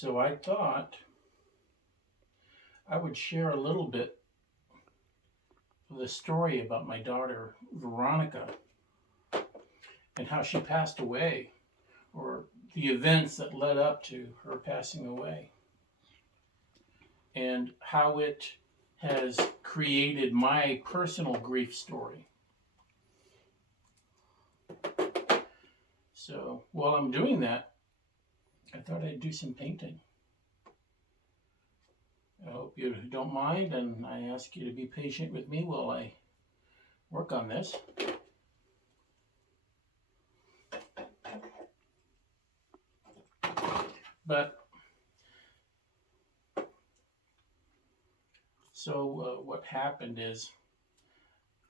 So I thought I would share a little bit of the story about my daughter, Veronica, and how she passed away, or the events that led up to her passing away, and how it has created my personal grief story. So while I'm doing that, I thought I'd do some painting. I hope you don't mind, and I ask you to be patient with me while I work on this. But so what happened is,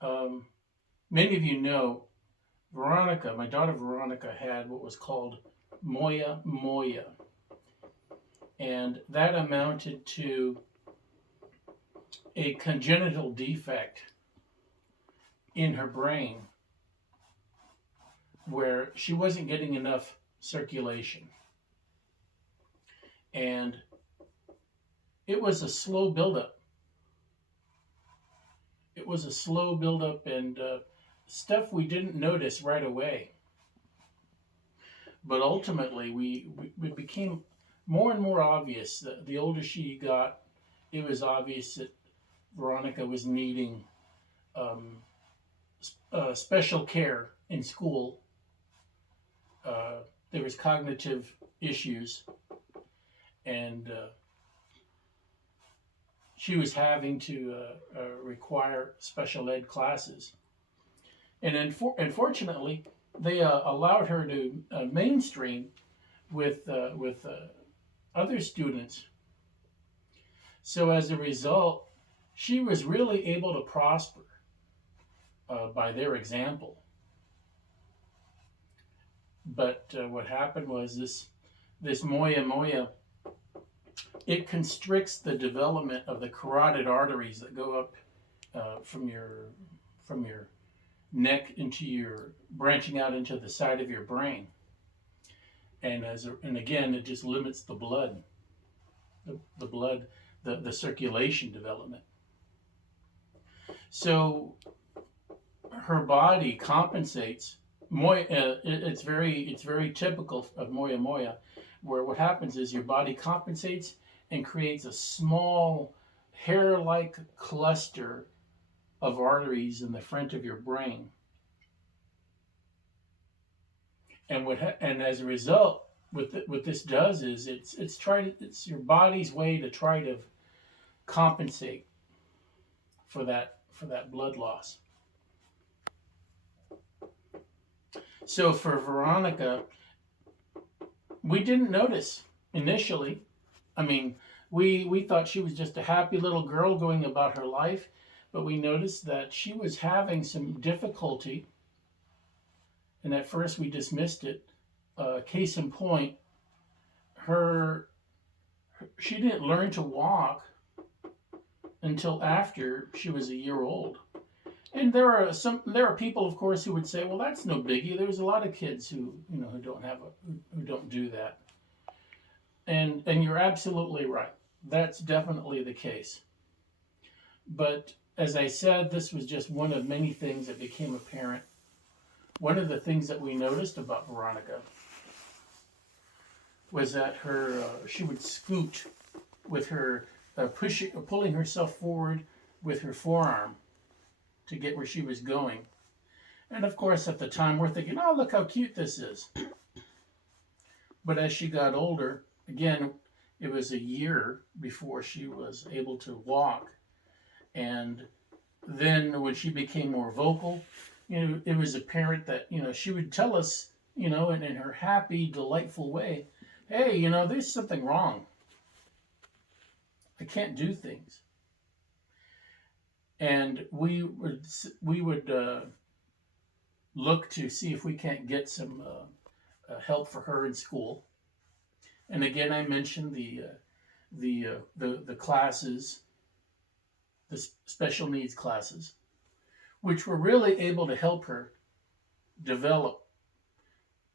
um, many of you know, Veronica, my daughter Veronica, had what was called moya moya, and that amounted to a congenital defect in her brain where she wasn't getting enough circulation. And it was a slow buildup. It was a slow buildup and stuff we didn't notice right away. But ultimately, we became more and more obvious that the older she got, it was obvious that Veronica was needing um, special care in school. There was cognitive issues, and she was having to require special ed classes. And unfortunately, they allowed her to mainstream with other students. So as a result, she was really able to prosper by their example. But what happened was this moya moya, it constricts the development of the carotid arteries that go up from your neck into your branching out into the side of your brain, and again it just limits the blood, the blood, the circulation development. So her body compensates. It's very typical of moya moya, where what happens is your body compensates and creates a small hair-like cluster of arteries in the front of your brain. And as a result, what this does is it's your body's way to try to compensate for that blood loss. So for Veronica, we didn't notice initially. I mean, we thought she was just a happy little girl going about her life, but we noticed that she was having some difficulty, and at first we dismissed it. Case in point, her she didn't learn to walk until after she was a year old. And there are people, of course, who would say, well, that's no biggie. There's a lot of kids who don't do that. And you're absolutely right. That's definitely the case. But as I said, this was just one of many things that became apparent. One of the things that we noticed about Veronica was that she would scoot with her pulling herself forward with her forearm to get where she was going. And of course, at the time, we're thinking, oh, look how cute this is. But as she got older, again, it was a year before she was able to walk. And then when she became more vocal, it was apparent that, she would tell us, in her happy, delightful way, hey, there's something wrong. I can't do things. And we would look to see if we can't get some help for her in school. And again, I mentioned the classes, the special needs classes, which were really able to help her develop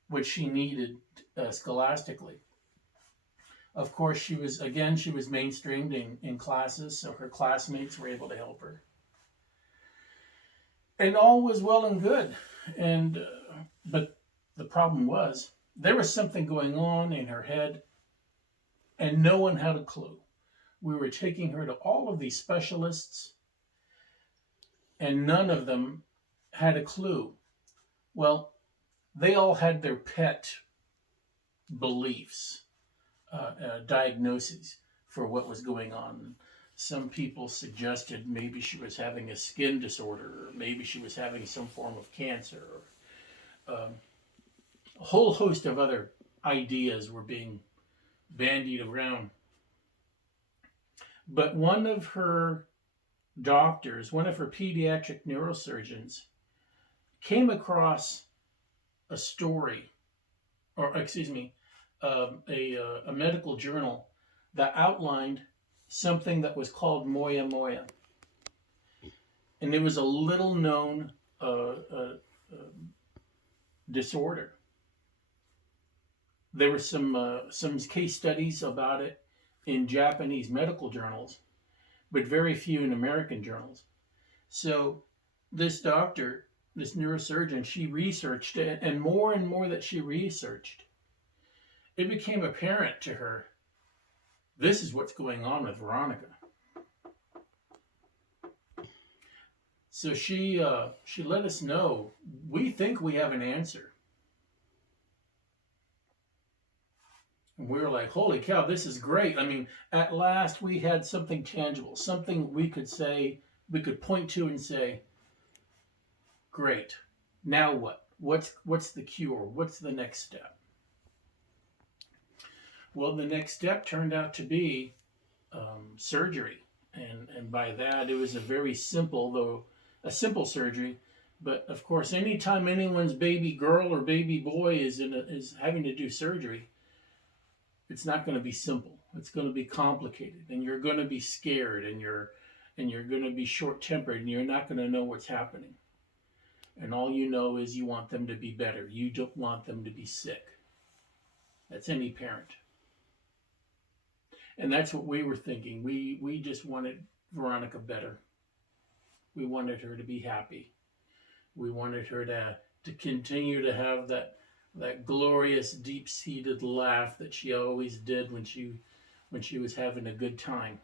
what she needed scholastically. Of course, she was mainstreamed in classes, so her classmates were able to help her. And all was well and good. And but the problem was there was something going on in her head, and no one had a clue. We were taking her to all of these specialists, and none of them had a clue. Well, they all had their pet beliefs, diagnoses for what was going on. Some people suggested maybe she was having a skin disorder, or maybe she was having some form of cancer, or a whole host of other ideas were being bandied around. But one of her doctors, one of her pediatric neurosurgeons, came across a story, or excuse me, a medical journal that outlined something that was called moya moya. And it was a little known disorder. There were some case studies about it in Japanese medical journals, but very few in American journals. So this doctor, this neurosurgeon, she researched it, and more that she researched, it became apparent to her, this is what's going on with Veronica. So she let us know, we think we have an answer. And we were like, holy cow, this is great. I mean, at last we had something tangible, something we could say, we could point to and say, great. Now what? What's the cure? What's the next step? Well, the next step turned out to be surgery. And by that, it was a very simple, though a simple surgery. But of course, anytime anyone's baby girl or baby boy is having to do surgery, it's not going to be simple. It's going to be complicated, and you're going to be scared, and you're going to be short-tempered, and you're not going to know what's happening. And all you know is you want them to be better. You don't want them to be sick. That's any parent. And that's what we were thinking. We just wanted Veronica better. We wanted her to be happy. We wanted her to continue to have that glorious, deep-seated laugh that she always did when she was having a good time.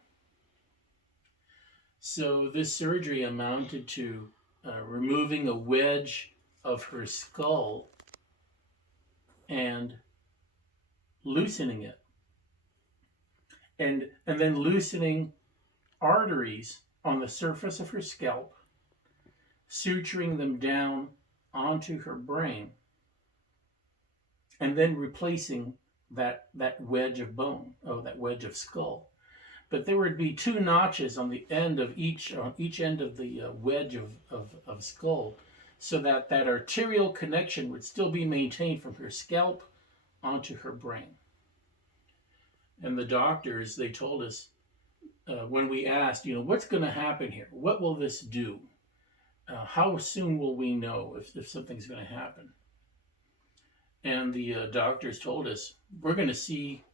So this surgery amounted to removing a wedge of her skull and loosening it. And then loosening arteries on the surface of her scalp, suturing them down onto her brain, and then replacing that wedge of bone, that wedge of skull. But there would be two notches on the end of each end of the wedge of skull, so that arterial connection would still be maintained from her scalp onto her brain. And the doctors, they told us, when we asked, what's going to happen here? What will this do? How soon will we know if something's going to happen? And the doctors told us, we're going to see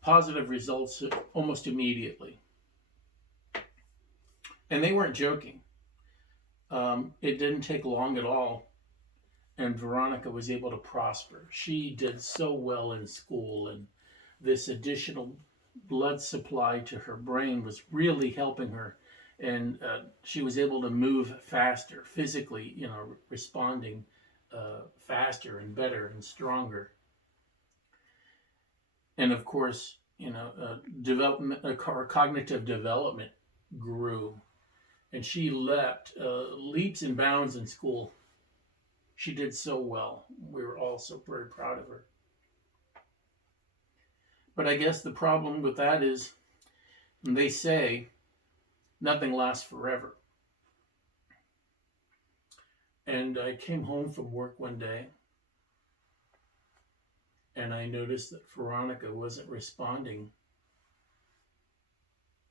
positive results almost immediately. And they weren't joking. It didn't take long at all, and Veronica was able to prosper. She did so well in school, and this additional blood supply to her brain was really helping her, and she was able to move faster, physically, responding faster and better and stronger. And of course, development, or cognitive development grew, and she leapt leaps and bounds in school. She did so well. We were all so very proud of her. But I guess the problem with that is, they say, nothing lasts forever. And I came home from work one day, and I noticed that Veronica wasn't responding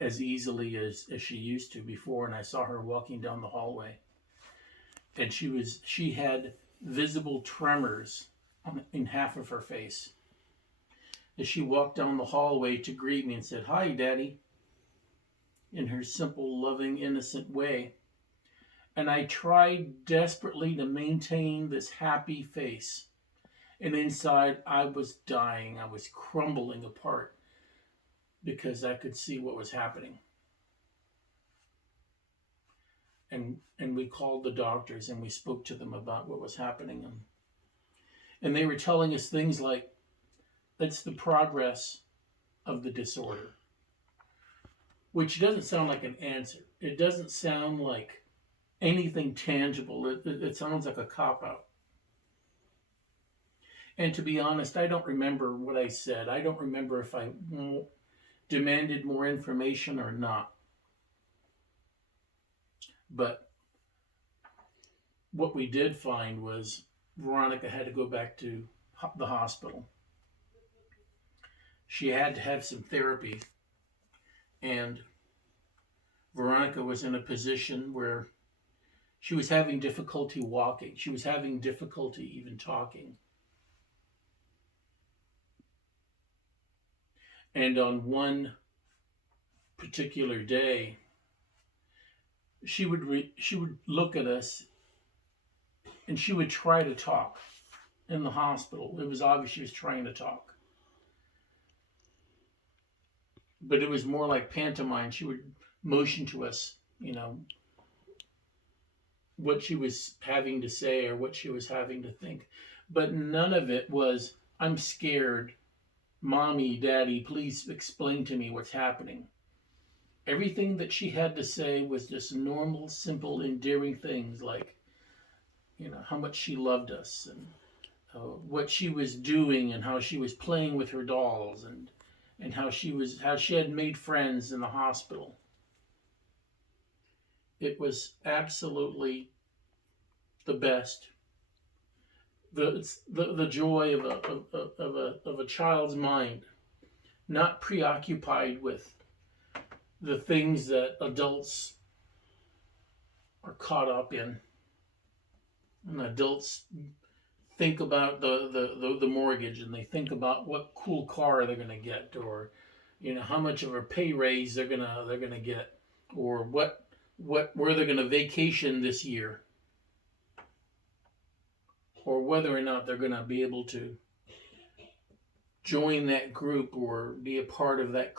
as easily as she used to before, and I saw her walking down the hallway. And she had visible tremors in half of her face. as she walked down the hallway to greet me and said, "Hi, Daddy," in her simple, loving, innocent way. And I tried desperately to maintain this happy face. And inside, I was dying. I was crumbling apart because I could see what was happening. And we called the doctors and we spoke to them about what was happening. And they were telling us things like, that's the progress of the disorder, which doesn't sound like an answer. It doesn't sound like anything tangible. It sounds like a cop-out. And to be honest, I don't remember what I said. I don't remember if I demanded more information or not. But what we did find was Veronica had to go back to the hospital. She had to have some therapy. And Veronica was in a position where she was having difficulty walking. She was having difficulty even talking. And on one particular day, she would look at us and she would try to talk in the hospital. It was obvious she was trying to talk. But it was more like pantomime. She would motion to us, what she was having to say or what she was having to think. But none of it was, "I'm scared. Mommy, Daddy, please explain to me what's happening." Everything that she had to say was just normal, simple, endearing things like, how much she loved us and what she was doing and how she was playing with her dolls and how she had made friends in the hospital. It was absolutely the best. The joy of a child's mind, not preoccupied with the things that adults are caught up in. And adults think about the mortgage, and they think about what cool car they're going to get, or how much of a pay raise they're gonna get, or where they're going to vacation this year, or whether or not they're going to be able to join that group or be a part of that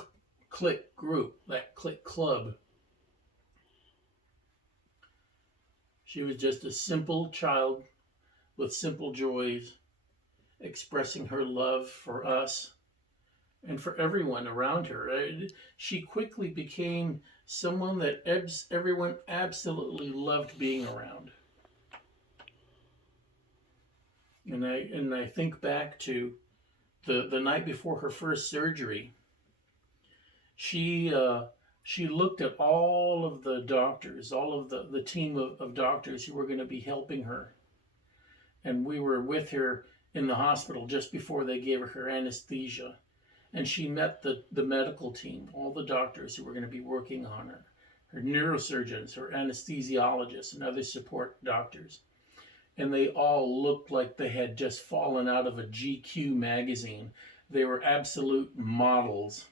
clique group, that clique club. She was just a simple child with simple joys, expressing her love for us and for everyone around her. She quickly became someone that everyone absolutely loved being around. And I think back to the night before her first surgery. She looked at all of the doctors, all of the team of doctors who were going to be helping her. And we were with her in the hospital just before they gave her anesthesia. And she met the medical team, all the doctors who were going to be working on her neurosurgeons, her anesthesiologists, and other support doctors. And they all looked like they had just fallen out of a GQ magazine. They were absolute models.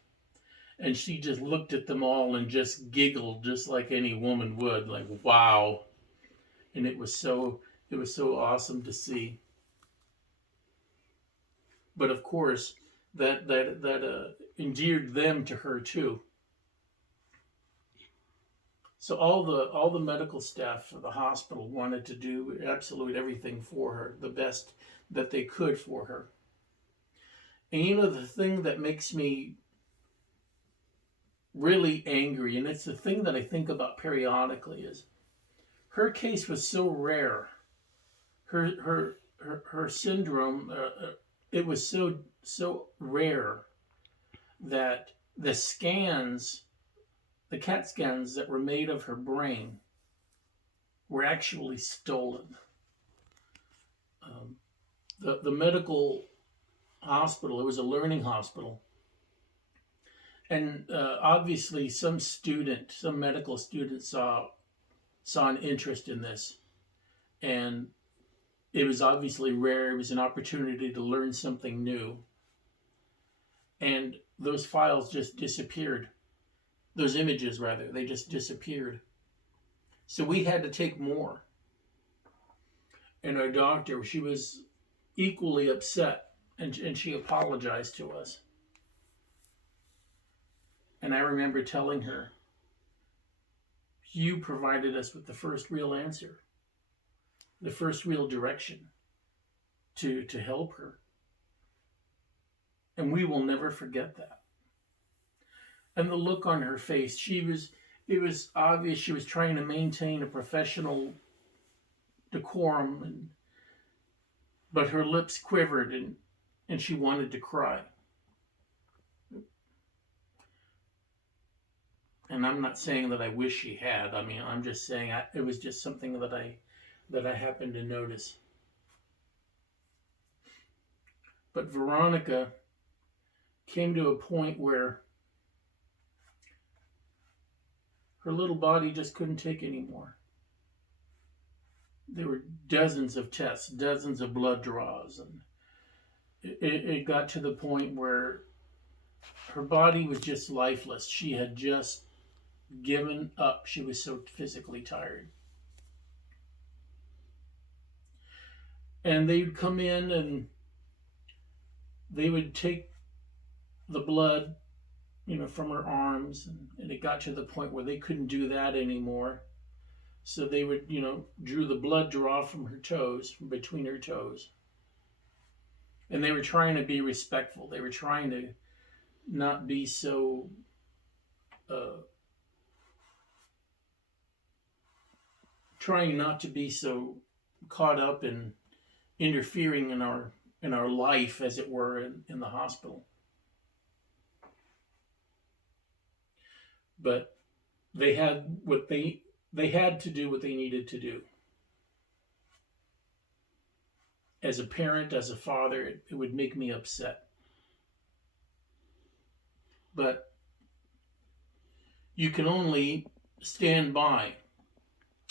And she just looked at them all and just giggled, just like any woman would, like, wow. And it was so awesome to see. But of course, that endeared them to her too. So all the medical staff of the hospital wanted to do absolutely everything for her, the best that they could for her. And the thing that makes me really angry, and it's the thing that I think about periodically, is her case was so rare. Her syndrome, it was so rare that the CAT scans that were made of her brain were actually stolen. The medical hospital, it was a learning hospital. And obviously some medical student saw an interest in this. And it was obviously rare. It was an opportunity to learn something new. and those files just disappeared. Those images, rather, they just disappeared. So we had to take more. And our doctor, she was equally upset, and she apologized to us. And I remember telling her, you provided us with the first real answer, the first real direction to help her. And we will never forget that. And the look on her face, it was obvious she was trying to maintain a professional decorum, but her lips quivered, and she wanted to cry. And I'm not saying that I wish she had. I mean, I'm just saying it was just something that I happened to notice. But Veronica came to a point where her little body just couldn't take anymore. There were dozens of tests, dozens of blood draws, and it got to the point where her body was just lifeless. She had just given up. She was so physically tired. And they'd come in and they would take the blood, from her arms, and it got to the point where they couldn't do that anymore. So they would, drew the blood draw from her toes, from between her toes. And they were trying to be respectful. They were trying to not be so trying not to be so caught up in interfering in our life, as it were, in the hospital. But they had they had to do what they needed to do. As a parent, as a father, it would make me upset. But you can only stand by.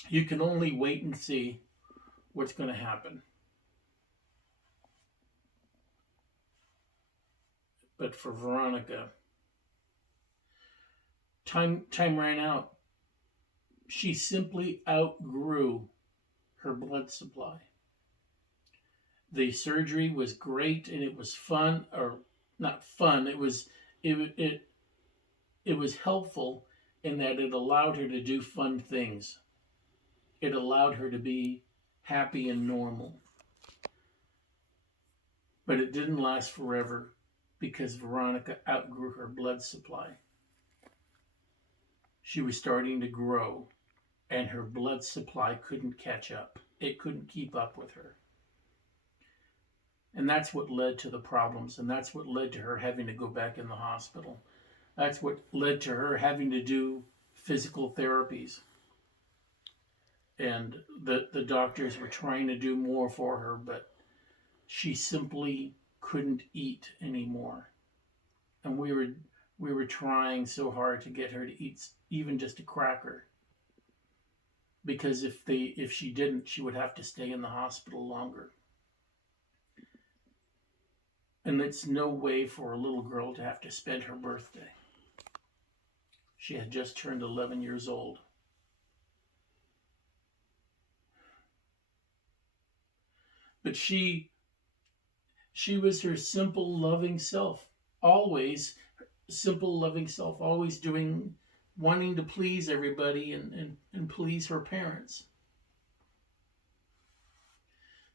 You can only wait and see what's going to happen. But for Veronica, time ran out. She simply outgrew her blood supply. The surgery was great, and it was fun, or not fun. It was helpful in that it allowed her to do fun things. It allowed her to be happy and normal. But it didn't last forever, because Veronica outgrew her blood supply. She was starting to grow, and her blood supply couldn't catch up. It couldn't keep up with her. And that's what led to the problems, and that's what led to her having to go back in the hospital. That's what led to her having to do physical therapies. And the doctors were trying to do more for her, but she simply couldn't eat anymore. And we were trying so hard to get her to eat even just a cracker. Because if she didn't, she would have to stay in the hospital longer. And it's no way for a little girl to have to spend her birthday. She had just turned 11 years old. But she was her simple, loving self. Always simple, loving self. Always wanting to please everybody and please her parents.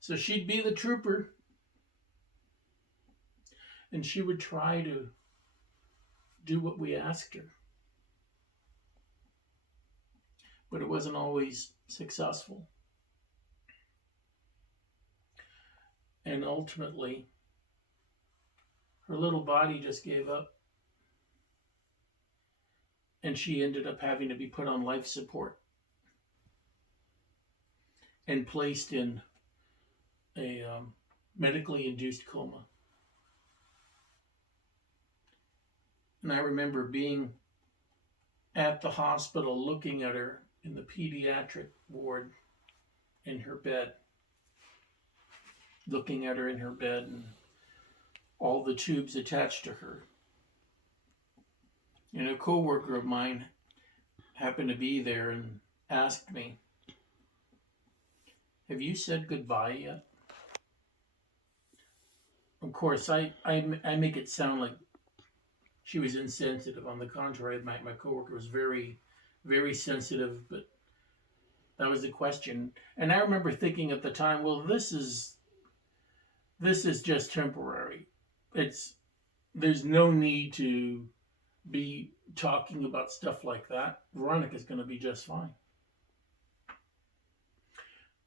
So she'd be the trooper. And she would try to do what we asked her. But it wasn't always successful. And ultimately, her little body just gave up. And she ended up having to be put on life support and placed in a medically induced coma. And I remember being at the hospital looking at her in the pediatric ward in her bed. Looking at her in her bed and all the tubes attached to her. And a coworker of mine happened to be there and asked me, "Have you said goodbye yet?" Of course, I make it sound like she was insensitive. On the contrary, my coworker was very, very sensitive, but that was the question. And I remember thinking at the time, well, this is just temporary. It's There's no need to be talking about stuff like that. Veronica's going to be just fine.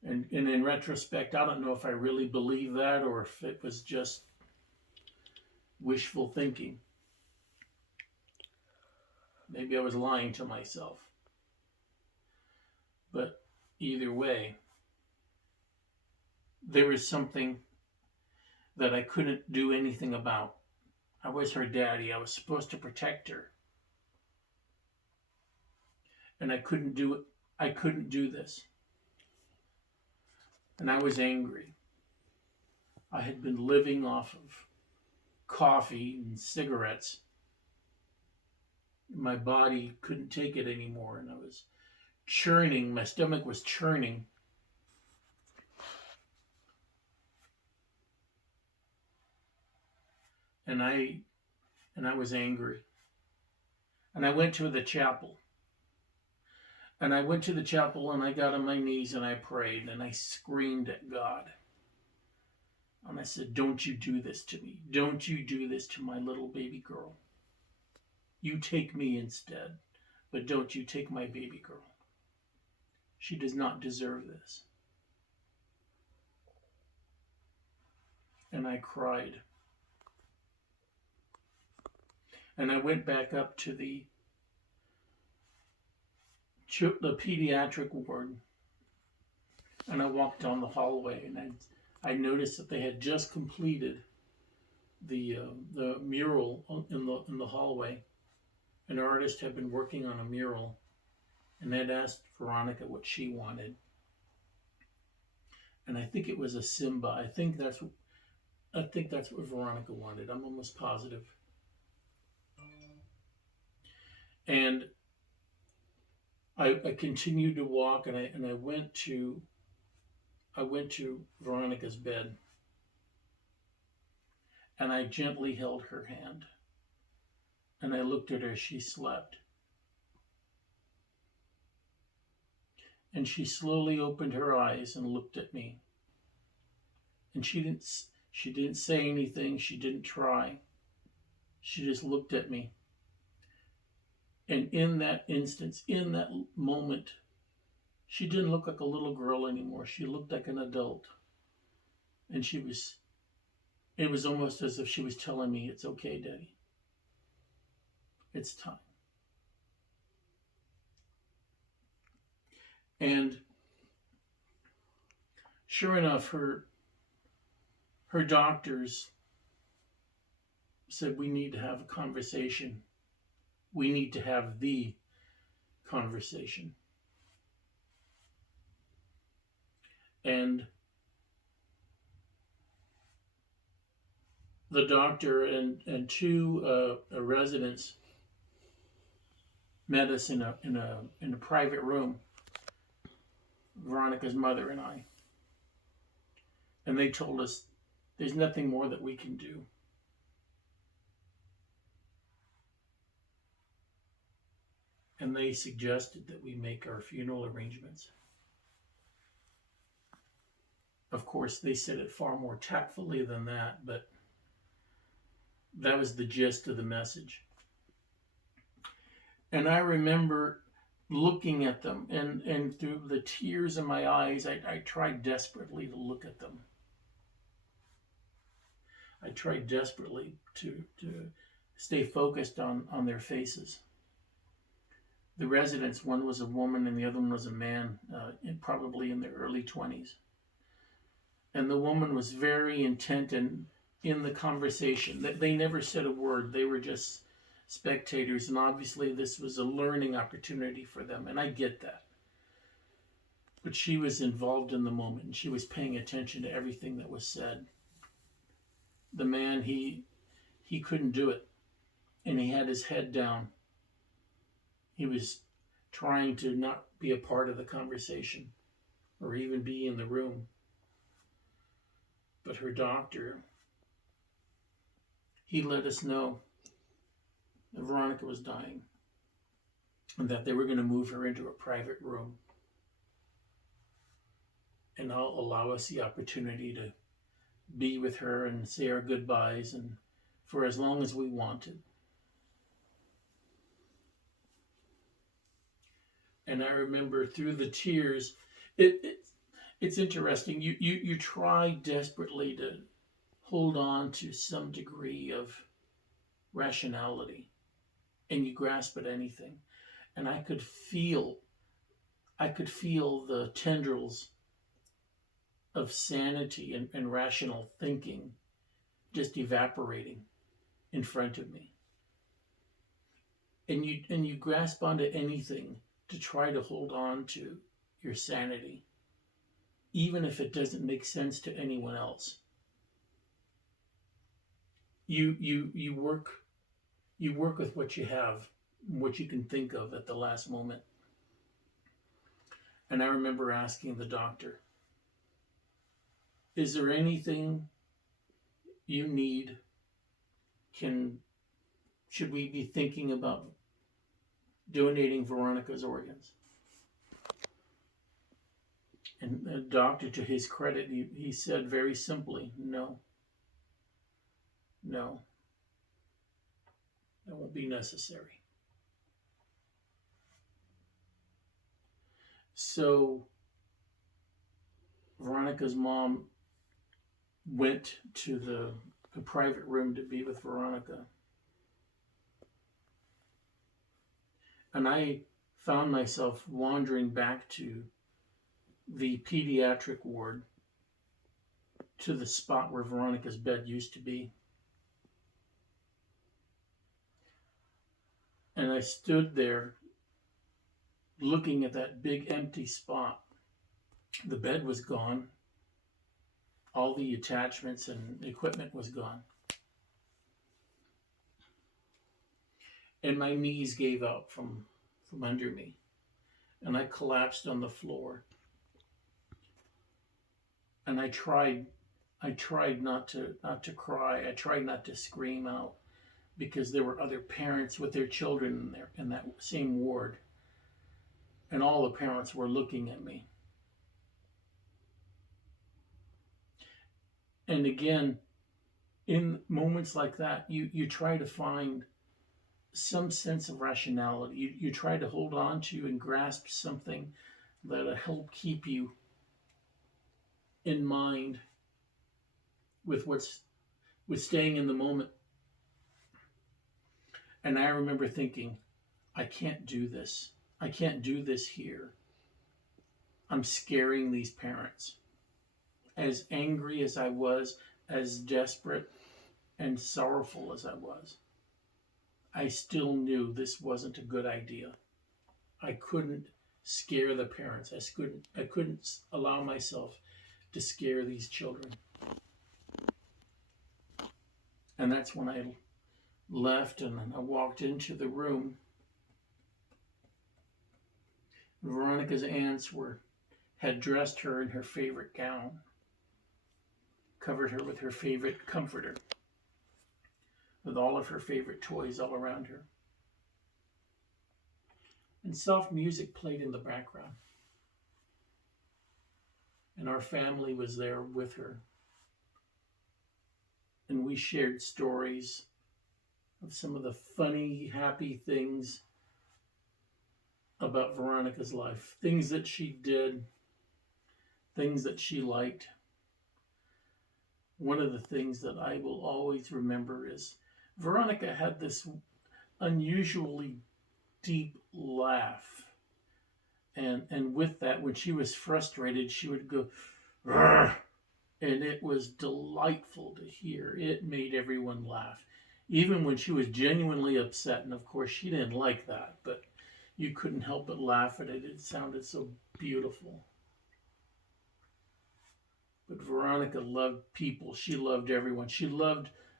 And in retrospect, I don't know if I really believe that or if it was just wishful thinking. Maybe I was lying to myself. But either way, there was something that I couldn't do anything about. I was her daddy. I was supposed to protect her. And I couldn't do it. I couldn't do this. And I was angry. I had been living off of coffee and cigarettes. My body couldn't take it anymore, and I was churning. My stomach was churning. And I was angry. And I went to the chapel. And I went to the chapel and I got on my knees and I prayed and I screamed at God. And I said, "Don't you do this to me. Don't you do this to my little baby girl. You take me instead, but don't you take my baby girl. She does not deserve this." And I cried. And I went back up to the pediatric ward, and I walked down the hallway, and I noticed that they had just completed the mural in the hallway. An artist had been working on a mural, and had asked Veronica what she wanted, and I think it was a Simba. I think that's what Veronica wanted. I'm almost positive. And I continued to walk, and I went to Veronica's bed, and I gently held her hand, and I looked at her as she slept, and she slowly opened her eyes and looked at me, and she didn't say anything. She didn't try. She just looked at me. And in that instance, in that moment, she didn't look like a little girl anymore. She looked like an adult. And it was almost as if she was telling me, "It's okay, Daddy. It's time." And sure enough, her doctors said, "We need to have a conversation. We need to have the conversation." And the doctor and two residents met us in a private room, Veronica's mother and I. And they told us there's nothing more that we can do. And they suggested that we make our funeral arrangements. Of course, they said it far more tactfully than that, but that was the gist of the message. And I remember looking at them, and through the tears in my eyes, I tried desperately to look at them. I tried desperately to stay focused on their faces. The residents, one was a woman and the other one was a man, probably in their early 20s. And the woman was very intent in the conversation. They never said a word. They were just spectators, and obviously this was a learning opportunity for them, and I get that. But she was involved in the moment, and she was paying attention to everything that was said. The man, he couldn't do it, and he had his head down. He was trying to not be a part of the conversation or even be in the room. But her doctor, he let us know that Veronica was dying and that they were going to move her into a private room and allow us the opportunity to be with her and say our goodbyes and for as long as we wanted. And I remember through the tears, it's interesting. You try desperately to hold on to some degree of rationality, and you grasp at anything. And I could feel the tendrils of sanity and rational thinking just evaporating in front of me. And you grasp onto anything to try to hold on to your sanity, even if it doesn't make sense to anyone else. You work with what you have, what you can think of at the last moment. And I remember asking the doctor, is there anything you need? Should we be thinking about donating Veronica's organs? And the doctor, to his credit, he said very simply, no, that won't be necessary. So Veronica's mom went to the private room to be with Veronica. And I found myself wandering back to the pediatric ward, to the spot where Veronica's bed used to be. And I stood there looking at that big empty spot. The bed was gone. All the attachments and equipment was gone. And my knees gave out from under me. And I collapsed on the floor. And I tried not to cry. I tried not to scream out, because there were other parents with their children in that same ward. And all the parents were looking at me. And again, in moments like that, you try to find some sense of rationality. You try to hold on to and grasp something that'll help keep you in mind with staying in the moment. And I remember thinking, I can't do this. I can't do this here. I'm scaring these parents. As angry as I was, as desperate and sorrowful as I was, I still knew this wasn't a good idea. I couldn't scare the parents. I couldn't allow myself to scare these children. And that's when I left and I walked into the room. Veronica's aunts had dressed her in her favorite gown, covered her with her favorite comforter, with all of her favorite toys all around her. And soft music played in the background. And our family was there with her. And we shared stories of some of the funny, happy things about Veronica's life. Things that she did, things that she liked. One of the things that I will always remember is Veronica had this unusually deep laugh. And with that, when she was frustrated, she would go, "Rrr," and it was delightful to hear. It made everyone laugh. Even when she was genuinely upset, and of course she didn't like that, but you couldn't help but laugh at it. It sounded so beautiful. But Veronica loved people. She loved everyone. She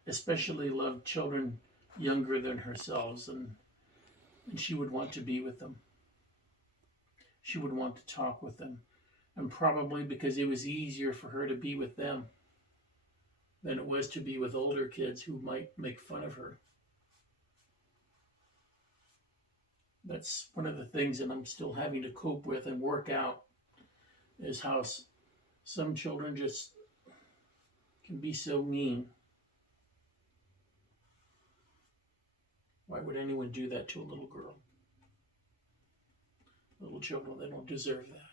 especially loved children younger than herself. And and she would want to be with them. She would want to talk with them. And probably because it was easier for her to be with them than it was to be with older kids who might make fun of her. That's one of the things that I'm still having to cope with and work out, is how some children just can be so mean. Why would anyone do that to a little girl? Little children, they don't deserve that.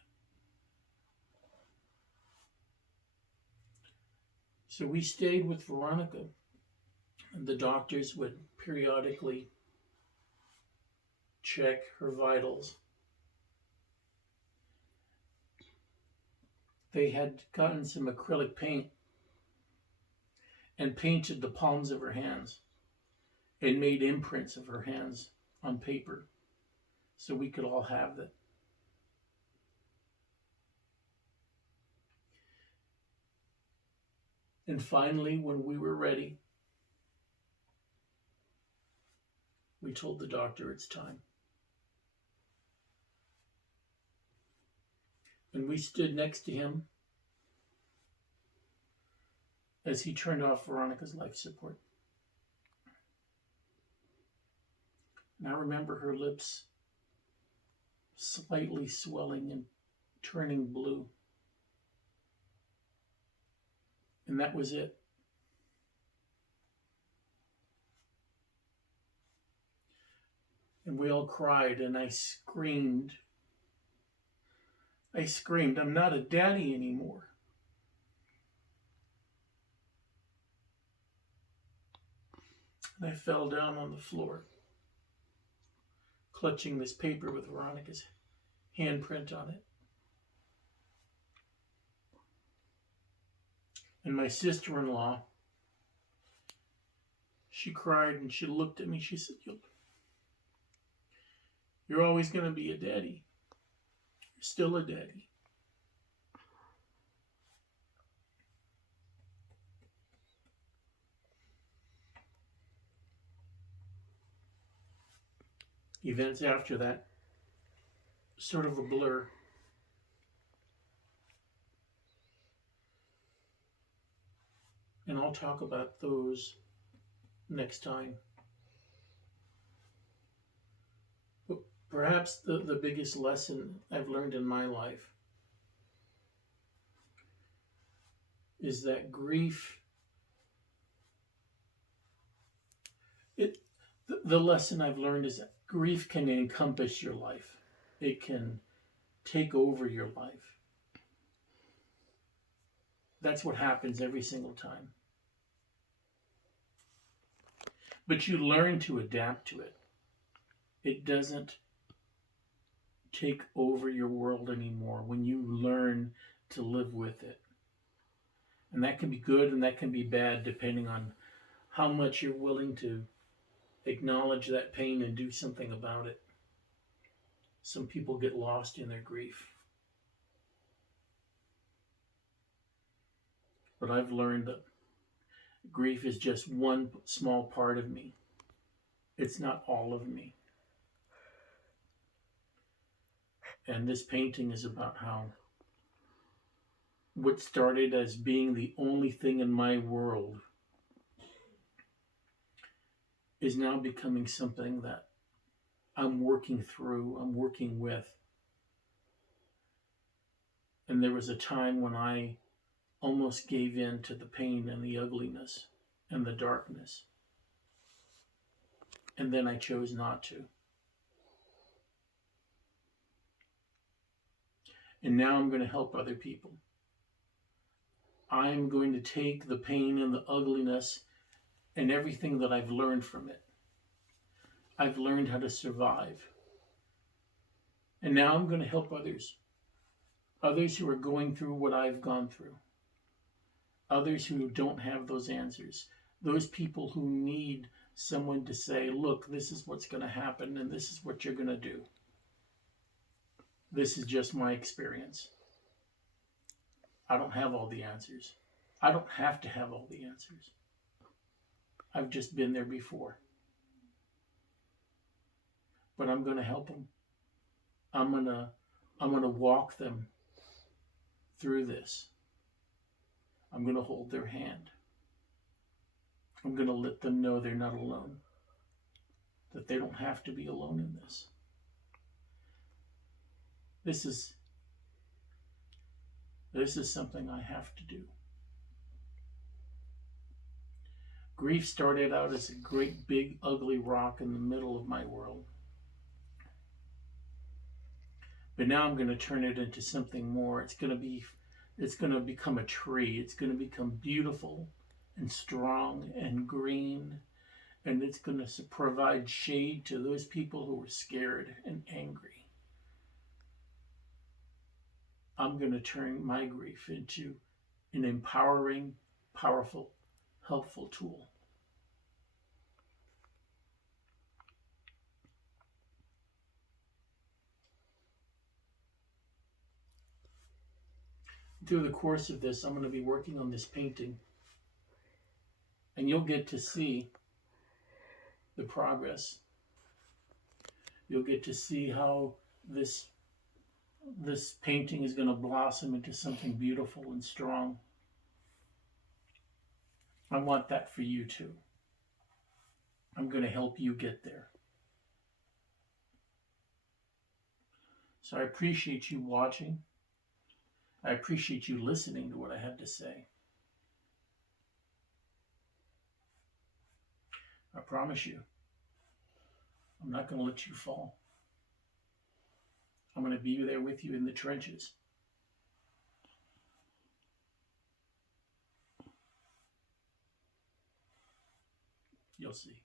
So we stayed with Veronica, and the doctors would periodically check her vitals. They had gotten some acrylic paint and painted the palms of her hands and made imprints of her hands on paper so we could all have that. And finally, when we were ready, we told the doctor it's time. And we stood next to him as he turned off Veronica's life support. And I remember her lips slightly swelling and turning blue. And that was it. And we all cried, and I screamed. I'm not a daddy anymore. And I fell down on the floor, clutching this paper with Veronica's handprint on it. And my sister-in-law, she cried and she looked at me. She said, "You're always going to be a daddy. You're still a daddy." Events after that, sort of a blur. And I'll talk about those next time. But perhaps the biggest lesson I've learned in my life is that grief, the lesson I've learned is that grief can encompass your life. It can take over your life. That's what happens every single time. But you learn to adapt to it. It doesn't take over your world anymore when you learn to live with it. And that can be good and that can be bad depending on how much you're willing to acknowledge that pain and do something about it. Some people get lost in their grief. But I've learned that grief is just one small part of me. It's not all of me. And this painting is about how what started as being the only thing in my world is now becoming something that I'm working through, I'm working with. And there was a time when I almost gave in to the pain and the ugliness and the darkness. And then I chose not to. And now I'm going to help other people. I'm going to take the pain and the ugliness and everything that I've learned from it. I've learned how to survive. And now I'm going to help others. Others who are going through what I've gone through. Others who don't have those answers. Those people who need someone to say, look, this is what's going to happen and this is what you're going to do. This is just my experience. I don't have all the answers. I don't have to have all the answers. I've just been there before. but I'm going to help them. I'm going to walk them through this. I'm going to hold their hand. I'm going to let them know they're not alone, that they don't have to be alone in this. This is something I have to do. Grief started out as a great big ugly rock in the middle of my world. But now I'm going to turn it into something more. It's going to become a tree. It's going to become beautiful and strong and green, and it's going to provide shade to those people who are scared and angry. I'm going to turn my grief into an empowering, powerful, helpful tool. Through the course of this, I'm going to be working on this painting, and you'll get to see the progress. You'll get to see how this painting is going to blossom into something beautiful and strong. I want that for you too. I'm going to help you get there. So I appreciate you watching. I appreciate you listening to what I have to say. I promise you, I'm not going to let you fall. I'm going to be there with you in the trenches. You'll see.